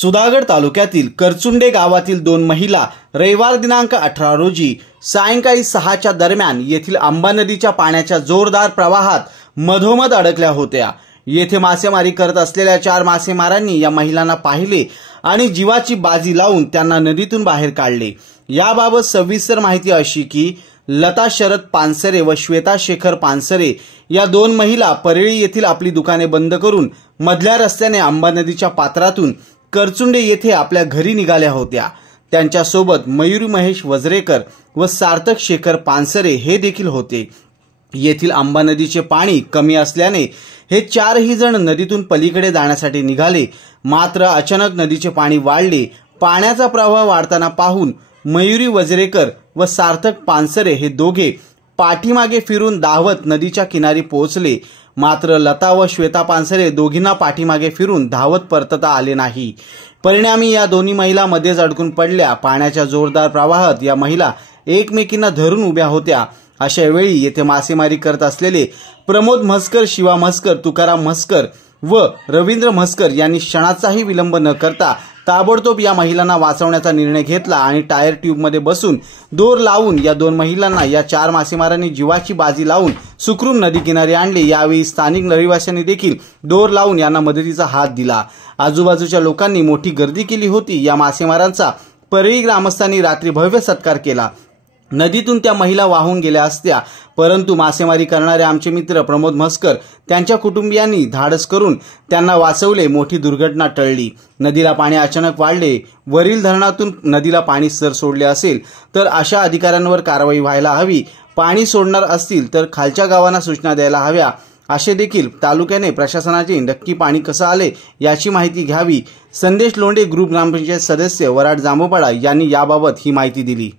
सुधागड तालुक्यातील करचुंडे गावातील दोन महिला रविवार दिनांक 18 रोजी सायंकाळी 6च्या दरम्यान येथील आंबा नदीच्या पाण्याच्या जोरदार प्रवाहात मधोमध अडकल्या होत्या। येथे मासेमारी करत असलेल्या 4 मासेमारांनी या महिलांना पाहिले आणि जीवाची बाजी लावून त्यांना नदीतून बाहेर काढले। याबाबत सविस्तर माहिती अशी की लता शरद पानसरे व श्वेता शेखर पानसरे या दोन महिला परळी येथील आपली दुकाने बंद करून मधल्या रस्त्याने आंबा नदीच्या पात्रातून करचुंडे येथे आपल्या घरी निघाल्या होत्या। त्यांच्या सोबत मयुरी महेश वजरेकर व सार्थक शेखर पानसरे हे देखील होते। येथील आंबा नदीचे पाणी कमी असल्याने हे 4ही जण नदीतून पलीकडे जाण्यासाठी निघाले, मात्र अचानक नदीचे पाणी वाढले। पाण्याचा प्रवाह वाढताना पाहून मयुरी वजरेकर व सार्थक पानसरे हे दोघे पाठीमागे फिरून धावत नदीच्या किनारी पोहोचले, मात्र लता व श्वेता पानसरे दोघींना पाठीमागे फिरून धावत परतता आले नाही। परिणामी या दोन्ही महिला मध्येच अडकून पडल्या। पाण्याच्या जोरदार प्रवाहात या महिला एकमेकींना धरून उभ्या होत्या। अशा वेळी येथे मासेमारी करत असलेले प्रमोद म्हस्कर, शिवा म्हस्कर, तुकाराम म्हस्कर व रवींद्र म्हस्कर यांनी क्षणाचाही विलंब न करता ताबडतोब या महिलांना वाचवण्याचा निर्णय घेतला आणि टायर ट्यूबमध्ये बसून दोर लावून या दोन महिलांना या 4 मासेमारांनी जीवाची बाजी लावून सुखरूप नदी किनारी आणले। यावेळी स्थानिक रहिवाशांनी देखील दोर लावून यांना मदतीचा हात दिला। आजूबाजूच्या लोकांनी मोठी गर्दी केली होती। या मासेमारांचा परळी ग्रामस्थांनी रात्री भव्य सत्कार केला। नदीतून त्या महिला वाहून गेल्या असत्या, परंतु मासेमारी करणारे आमचे मित्र प्रमोद म्हस्कर त्यांच्या कुटुंबियांनी धाडस करून त्यांना वाचवले। मोठी दुर्घटना टळली। नदीला पाणी अचानक वाढले। वरील धरणातून नदीला पाणी सर सोडले असेल तर अशा अधिकाऱ्यांवर कारवाई व्हायला हवी। पाणी सोडणार असतील तर खालच्या गावांना सूचना द्यायला हव्या असे देखील तालुक्याने प्रशासनाचे नक्की पाणी कसं आले याची माहिती घ्यावी। संदेश लोंढे, ग्रुप ग्रामपंचायत सदस्य वराड जांभूपाडा यांनी याबाबत ही माहिती दिली।